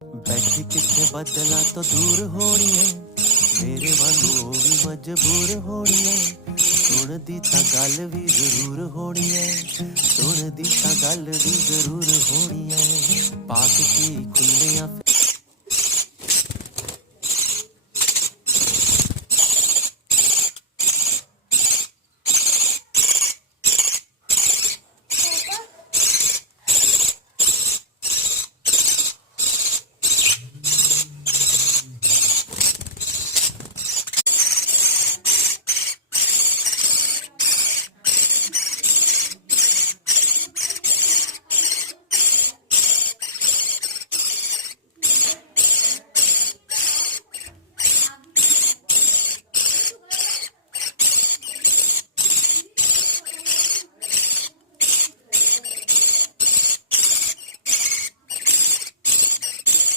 बैठी किथे बदला तो दूर होनी है, मेरे वांगू ओ भी मजबूर होनी है। सुन दी तां गल भी जरूर होनी है, सुन दी तां गल भी जरूर होनी है। पाक की खुलियां